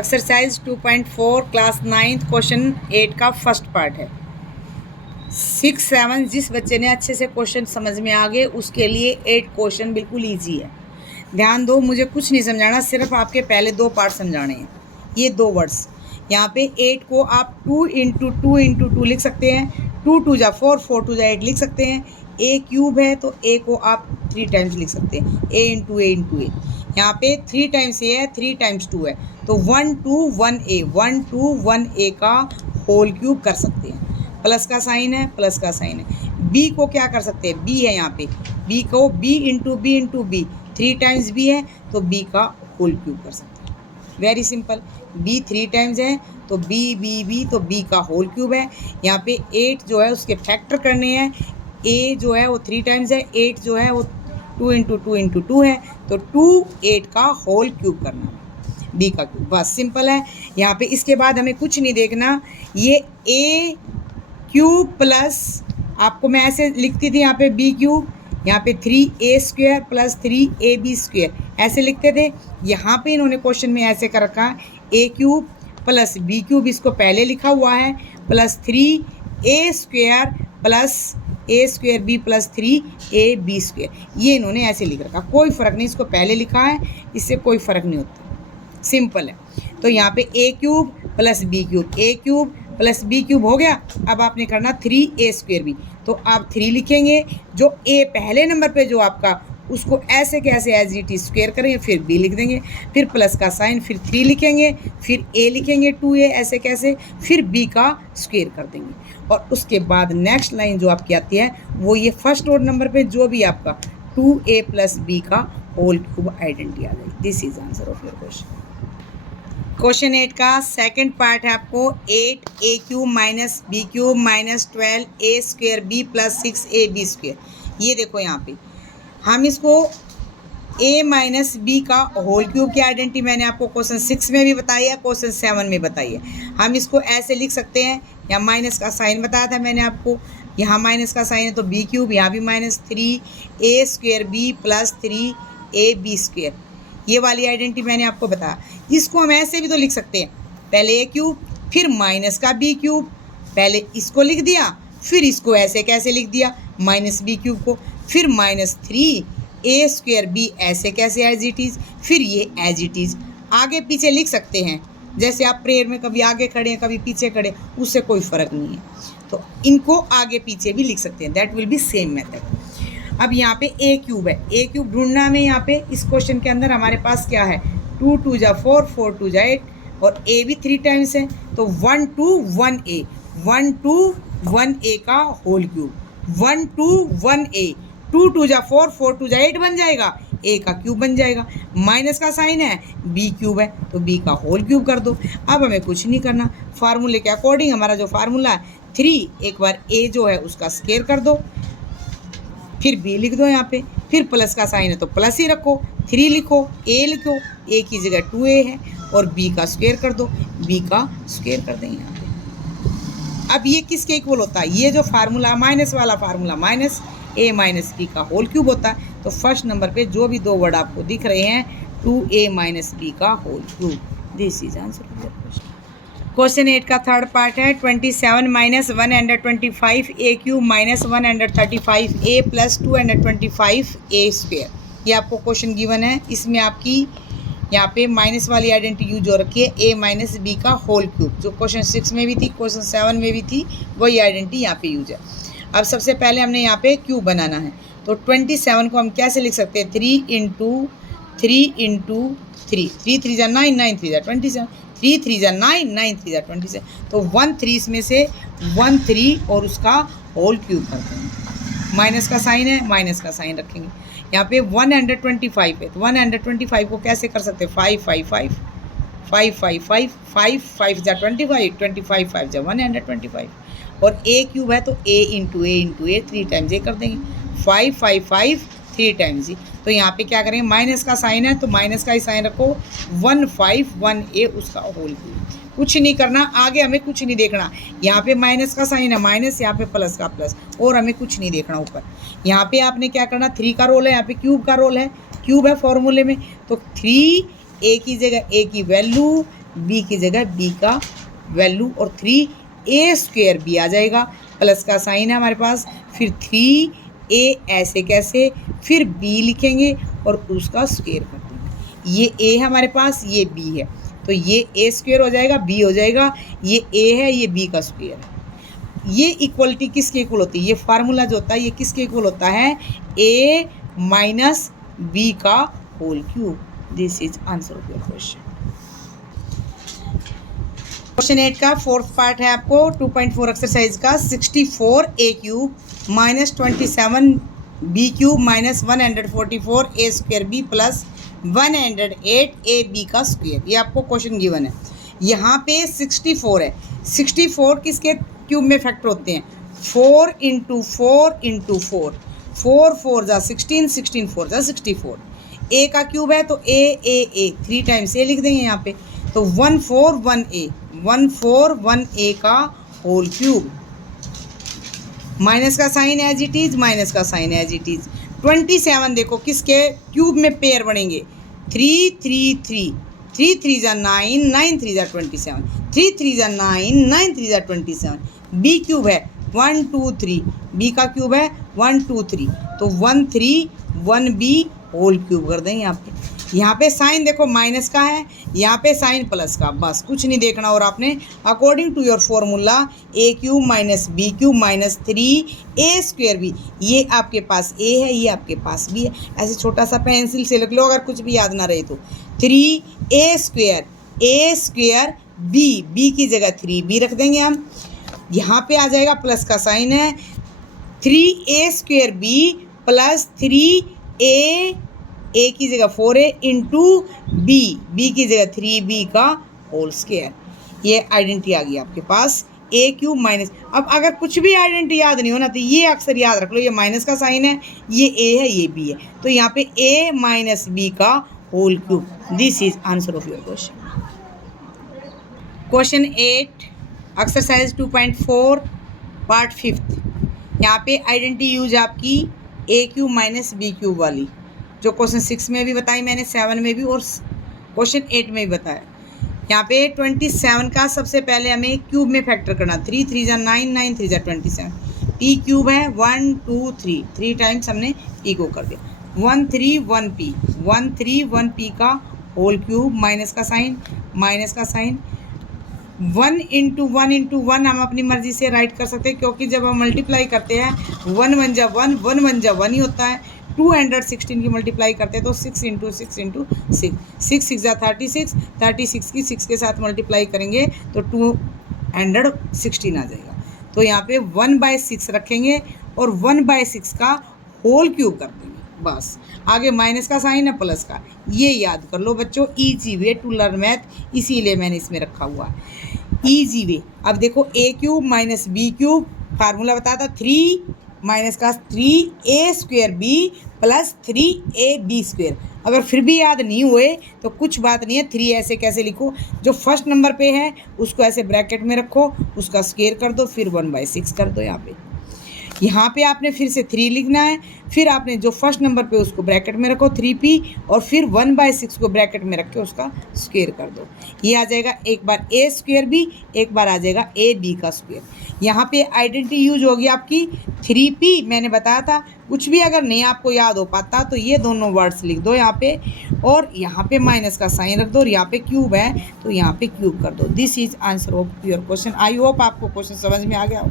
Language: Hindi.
एक्सरसाइज 2.4 क्लास 9th क्वेश्चन 8 का फर्स्ट पार्ट है। 6, 7 जिस बच्चे ने अच्छे से क्वेश्चन समझ में आ गए उसके लिए 8 क्वेश्चन बिल्कुल इजी है। ध्यान दो, मुझे कुछ नहीं समझाना, सिर्फ आपके पहले 2 पार्ट समझाने हैं। ये 2 वर्ड्स यहाँ पे 8 को आप 2 × 2 × 2 लिख सकते हैं। 2 × 2 = 4, 4 × 2 = 8 लिख सकते हैं। a क्यूब है तो a को आप 3 टाइम्स लिख सकते हैं, a × a। यहाँ पे 3 टाइम्स a है, 3 टाइम्स 2 है, तो 1 2 1 a, 1 2 1 a का होल क्यूब कर सकते हैं। प्लस का साइन है, प्लस का साइन है। b को क्या कर सकते हैं, b है यहाँ पे, b को b × b 3 टाइम्स b है तो b का होल क्यूब कर सकते हैं। Very simple. b 3 टाइम्स है तो b तो b का होल क्यूब है। यहाँ पे 8 जो है उसके फैक्टर करने हैं। a जो है वो 3 टाइम्स है, 8 जो है वो 2 × 2 × 2 है, तो 2 8 का होल क्यूब करना है, b का क्यूब। बस सिंपल है। यहाँ पे इसके बाद हमें कुछ नहीं देखना। ये a क्यूब प्लस, आपको मैं ऐसे लिखती थी यहाँ पे b क्यूब, यहाँ पे 3a² प्लस 3ab², ऐसे लिखते थे। यहाँ पे इन्होंने क्वेश्चन में ऐसे कर रखा है a cube plus b cube, इसको पहले लिखा हुआ है, plus 3a² plus a² b plus 3ab², ये इन्होंने ऐसे लिख रखा। कोई फ़र्क नहीं, इसको पहले लिखा है, इससे कोई फ़र्क नहीं होता, सिंपल है। तो यहाँ पे a cube plus b cube, a cube plus b cube हो गया। अब आपने करना 3a² b, तो आप 3 लिखेंगे, जो a पहले नंबर पे जो आपका, उसको ऐसे कैसे एज इट इज स्क्वायर करेंगे, फिर b लिख देंगे, फिर प्लस का साइन, फिर 3 लिखेंगे, फिर a लिखेंगे 2a, ऐसे कैसे, फिर b का स्क्वायर कर देंगे। और उसके बाद नेक्स्ट लाइन जो आपकी आती है वो ये फर्स्ट ऑर्डर नंबर पे जो भी आपका 2a प्लस b का होल क्यूब आइडेंटिटी आ गई। This is answer of your question. Question 8 का सेकंड पार्ट है आपको 8a cube minus b cube minus 12a² b plus 6ab²। ये देखो यहाँ पे हम इसको a माइनस b का होल क्यूब की आइडेंटिटी मैंने आपको क्वेश्चन 6 में भी बताई है, क्वेश्चन 7 में बताई है। हम इसको ऐसे लिख सकते हैं, यहाँ माइनस का साइन बताया था मैंने आपको, यहाँ माइनस का साइन है तो b क्यूब, यहाँ भी minus 3a² b plus 3ab², ये वाली आइडेंटिटी मैंने आपको बताया। इसको हम ऐसे भी तो लिख सकते हैं, पहले a क्यूब फिर माइनस का b क्यूब, पहले इसको लिख दिया, फिर इसको ऐसे कैसे लिख दिया माइनस b क्यूब को, फिर माइनस 3a² b ऐसे कैसे एज इट इज़, फिर ये एज इट इज़ आगे पीछे लिख सकते हैं। जैसे आप प्रेयर में कभी आगे खड़े हैं कभी पीछे खड़े, उससे कोई फ़र्क नहीं है, तो इनको आगे पीछे भी लिख सकते हैं, that will be same method. अब यहाँ पे a क्यूब है, a क्यूब ढूंढना में, यहाँ पे इस क्वेश्चन के अंदर हमारे पास क्या है, 2 × 2 = 4, 4 × 2 = 8, और a भी 3 टाइम्स है, तो 1 2 1 a, 1 2 1 a का होल क्यूब, 1 2 1 a, 2 × 2 = 4, 4 × 2 = 8 बन जाएगा, a का क्यूब बन जाएगा। माइनस का साइन है, b क्यूब है तो b का होल क्यूब कर दो। अब हमें कुछ नहीं करना, फार्मूले के अकॉर्डिंग हमारा जो फार्मूला है 3, एक बार a जो है उसका स्क्वायर कर दो, फिर b लिख दो यहाँ पे, फिर प्लस का साइन है तो प्लस ही रखो, 3 लिखो, a लिखो, a की जगह 2a है, और b का स्क्वायर कर दो, b का स्क्वायर कर देंगे यहाँ पे। अब ये किसके इक्वल होता है, ये जो फार्मूला माइनस वाला formula minus a minus b का होल क्यूब होता है। तो फर्स्ट नंबर पे जो भी 2 वर्ड आपको दिख रहे हैं 2a माइनस b का whole cube, this is answer of your question. Question 8 का थर्ड पार्ट है 27 minus 125 a cube minus 135 a plus 225a²। ये आपको क्वेश्चन गिवन है, इसमें आपकी यहाँ पे माइनस वाली आइडेंटिटी यूज हो रखी है, a माइनस b का होल क्यूब, जो क्वेश्चन 6 में भी थी, क्वेश्चन 7 में भी थी, वही आइडेंटिटी यहाँ पे यूज है। अब सबसे पहले हमने यहाँ पे क्यूब बनाना है, तो 27 को हम कैसे लिख सकते हैं, 3 × 3 × 3, 3 3 = 9, 9 3 = 27, 3 3 = 9, 9 3 = 27, तो 1 3 इसमें से 1 3 और उसका होल क्यूब करते हैं। माइनस का साइन है, माइनस का साइन रखेंगे। यहाँ पे 125 है, तो 125 को कैसे कर सकते हैं, 5 5 5 5 5 5 5 5 = 25, 25 5 = 125, और a क्यूब है तो a × a 3 टाइम्स a कर देंगे, 5 5 5 3 टाइम्स e। तो यहाँ पे क्या करेंगे, माइनस का साइन है तो माइनस का ही साइन रखो, 1 5 1 a उसका होल क्यूब। कुछ नहीं करना, आगे हमें कुछ नहीं देखना। यहाँ पे माइनस का साइन है माइनस, यहाँ पे प्लस का प्लस, और हमें कुछ नहीं देखना ऊपर। यहाँ पे आपने क्या करना, 3 का रोल है, यहाँ पे क्यूब का रोल है, क्यूब है फॉर्मूले में, तो 3 a की जगह a की वैल्यू बी की जगह बी का वैल्यू और 3a² बी आ जाएगा, प्लस का साइन है हमारे पास, फिर 3a ऐसे कैसे, फिर b लिखेंगे और उसका स्क्वायर कर देंगे। ये a है हमारे पास, ये b है, तो ये a² हो जाएगा, b हो जाएगा, ये a है, ये b का स्क्वायर है। ये इक्वलिटी किसके इक्वल होती है, ये फार्मूला जो होता है ये किसके इक्वल होता है, a माइनस b का whole cube. This is answer of your question. Question 8 का फोर्थ पार्ट है आपको 2.4 एक्सरसाइज का। 64a³ minus 27b³ minus 144a² plus 108ab का स्क्वायर, ये आपको क्वेश्चन गिवन है। यहाँ पे 64 है, 64 किसके क्यूब में फैक्टर होते हैं, 4 इंटू 4 इंटू 4, 4 4 जा 16, 16 4 जा 64। ए का क्यूब है तो ए 3 टाइम्स ए लिख देंगे यहाँ पे, तो 141a का होल क्यूब, माइनस का sign as it is, minus का साइन एज इट इज। 27 देखो किसके क्यूब में पेयर बनेंगे, 3 3 3, 3 3 जा 9, 9 3 जा 27, 3 3 जा 9, 9 3 जा 27। बी क्यूब है 1 2 3, बी का क्यूब है 1 2 3, तो 1 3 1 बी होल क्यूब कर दें यहाँ पे। यहाँ पे साइन देखो माइनस का है, यहाँ पे साइन प्लस का, बस कुछ नहीं देखना। और आपने according to your formula a³ minus b³ minus 3a² भी, ये आपके पास a है, ये आपके पास b है, ऐसे छोटा सा पेंसिल से लिख लो अगर कुछ भी याद ना रहे तो। 3a² b की जगह 3b रख देंगे हम, यहाँ पे आ जाएगा प्लस का साइन है, 3a² b प्लस 3a की जगह 4a इंटू बी की जगह 3b का होल स्क्वायर। ये आइडेंटिटी आ गई आपके पास a³ माइनस। अब अगर कुछ भी आइडेंटिटी याद नहीं होना तो ये अक्सर याद रख लो, ये माइनस का साइन है, ये a है, ये b है, तो यहाँ पे a माइनस b का whole cube. This is answer of your question. Question 8 exercise 2.4 part 5। यहाँ पे आइडेंटिटी यूज आपकी a³ माइनस b³ वाली, जो क्वेश्चन 6 में भी बताई मैंने, 7 में भी और क्वेश्चन 8 में भी बताया। यहाँ पे 27 का सबसे पहले हमें क्यूब में फैक्टर करना, 3 3 जा 9, 9 3 जा 27। p क्यूब है 1 2 3, 3 टाइम्स हमने p को कर दिया, 1 3 1 p, 1 3 1 p का होल क्यूब, माइनस का साइन, माइनस का साइन। 1 इंटू 1 हम अपनी मर्जी से राइट कर सकते हैं, क्योंकि जब हम मल्टीप्लाई करते हैं 1 1 जा 1, 1 1 जा 1 ही होता है। 216 की मल्टीप्लाई करते हैं तो 6 इंटू 6 इंटू 6, 6 6 जा 36, 36 की 6 के साथ मल्टीप्लाई करेंगे तो 216 आ जाएगा। तो यहाँ पे 1/6 रखेंगे और 1/6 का होल क्यूब कर देंगे, बस। आगे माइनस का साइन है, प्लस का, ये याद कर लो बच्चों। Easy way to learn math, इसीलिए मैंने इसमें रखा हुआ है, ईजी वे। अब देखो a³ माइनस b³ फार्मूला बताया था, 3 माइनस का 3a² b प्लस 3ab²। अगर फिर भी याद नहीं हुए तो कुछ बात नहीं है, 3 ऐसे कैसे लिखो, जो फर्स्ट नंबर पे है उसको ऐसे ब्रैकेट में रखो, उसका स्क्वायर कर दो, फिर 1/6 कर दो। यहाँ पे आपने फिर से 3 लिखना है, फिर आपने जो फर्स्ट नंबर पे उसको ब्रैकेट में रखो 3p, और फिर 1/6 को ब्रैकेट में रख के उसका स्क्वायर कर दो। ये आ जाएगा एक बार a² b, एक बार आ जाएगा ab का स्क्वायर। यहाँ पे आइडेंटिटी यूज होगी आपकी 3p, मैंने बताया था। कुछ भी अगर नहीं आपको याद हो पाता तो ये दोनों वर्ड्स लिख दो यहाँ पे, और यहाँ पे माइनस का साइन रख दो, और यहाँ पे क्यूब है तो यहाँ पे क्यूब कर दो। This is answer of your question. I hope आपको क्वेश्चन समझ में आ गया हो।